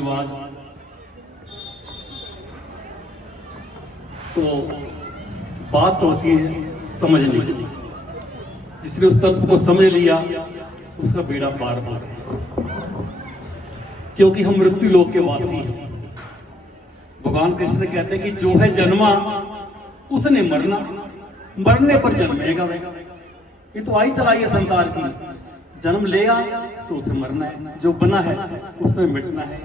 बाद तो बात तो होती है समझने की। जिसने उस तत्व को समझ लिया उसका बेड़ा पार हो गया, क्योंकि हम मृत्यु लोक के वासी हैं। भगवान कृष्ण कहते हैं कि जो है जन्मा उसने मरना, मरने पर जन्मेगा। ये तो आई चलाई है संसार की, जन्म लेगा तो उसे मरना है, जो बना है उसने मिटना है।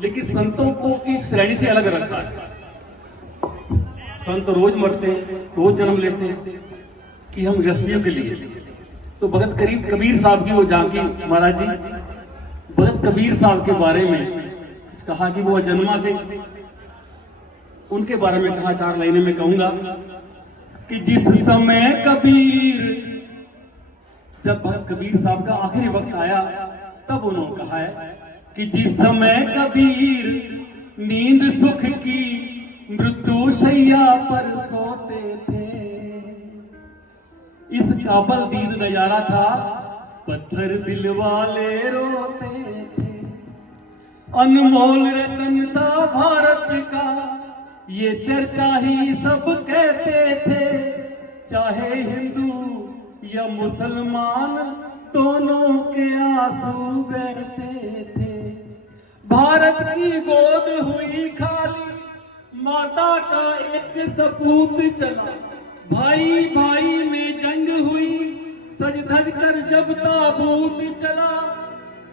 लेकिन संतों को इस श्रेणी से अलग रखा है। संत रोज मरते हैं, रोज जन्म लेते हैं कि हम गृहस्थियों के लिए। तो भगत कबीर साहब की वो झांकी महाराज जी, भगत कबीर साहब के बारे में कहा कि वो अजन्मा थे। उनके बारे में कहा, 4 लाइनें में कहूंगा कि जिस समय कबीर, जब भगत कबीर साहब का आखिरी वक्त आया तब उन्होंने कहा है कि जिस समय कबीर नींद सुख की मृत्यु शैया पर सोते थे, इस काबल दीद नजारा था, पत्थर दिल वाले रोते थे। अनमोल रतन था भारत का, ये चर्चा ही सब कहते थे। चाहे हिंदू या मुसलमान दोनों के आंसू बहते थे। भारत की गोद हुई खाली, माता का एक सपूत चला। भाई भाई में जंग हुई, सज धज कर जब ताबूत चला।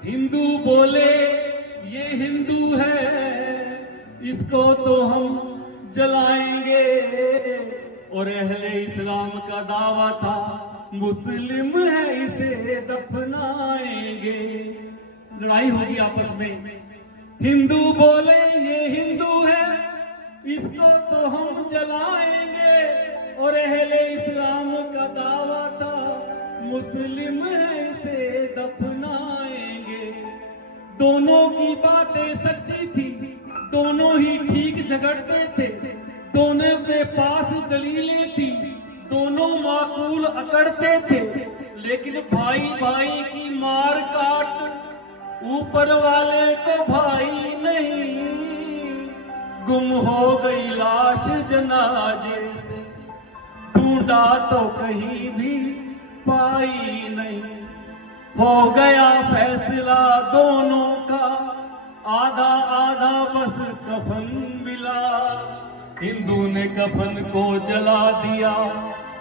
हिंदू बोले ये हिंदू है, इसको तो हम जलाएंगे। और अहले इस्लाम का दावा था, मुस्लिम है इसे दफनाएंगे। लड़ाई होगी आपस में। हिंदू बोले ये हिंदू है, इसको तो हम जलाएंगे। और अहले इस्लाम का दावा था, मुस्लिम है इसे दफनाएंगे। दोनों की बातें सच्ची थी, दोनों ही ठीक झगड़ते थे। दोनों के पास दलीलें थी, दोनों माकूल अकड़ते थे। लेकिन भाई भाई की मार काट, ऊपर वाले को भाई नहीं। गुम हो गई लाश जनाजे से, ढूंढा तो कहीं भी पाई नहीं। हो गया फैसला दोनों का, आधा आधा बस कफन मिला। हिंदू ने कफन को जला दिया,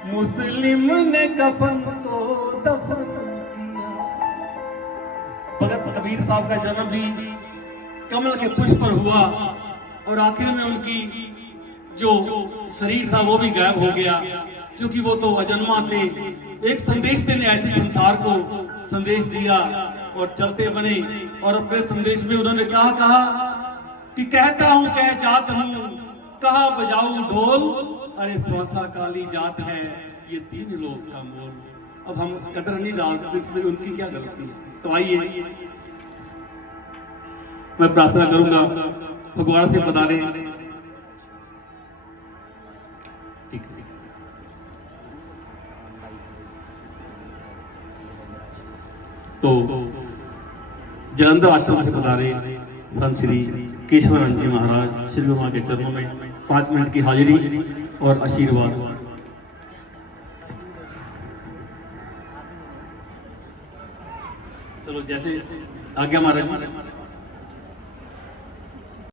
मुस्लिम ने कफन को दफन किया। भगत कबीर साहब का जन्म भी कमल के पुष्प पर हुआ, और आखिर में उनकी जो शरीर था वो भी गायब हो गया, क्योंकि वो तो अजन्मा थे। एक संदेश देने आए थे संसार को, संदेश दिया और चलते बने। और अपने संदेश में उन्होंने कहा कि कहता हूं कह जात हूं, कहा बजाऊं ढोल। अरे स्वासा काली जात है, ये 3 लोग का मोल। अब हम कदर नहीं डालते, इसमें उनकी क्या गलती है। तो आइए मैं प्रार्थना करूंगा, भगवान से बता दें। ठीक है। तो जलंधर आश्रम से पधारे संत श्री केशवानंद जी महाराज श्री गुरु के चरणों में 5 मिनट की हाजिरी और आशीर्वाद। चलो जैसे आज्ञा महाराज जी।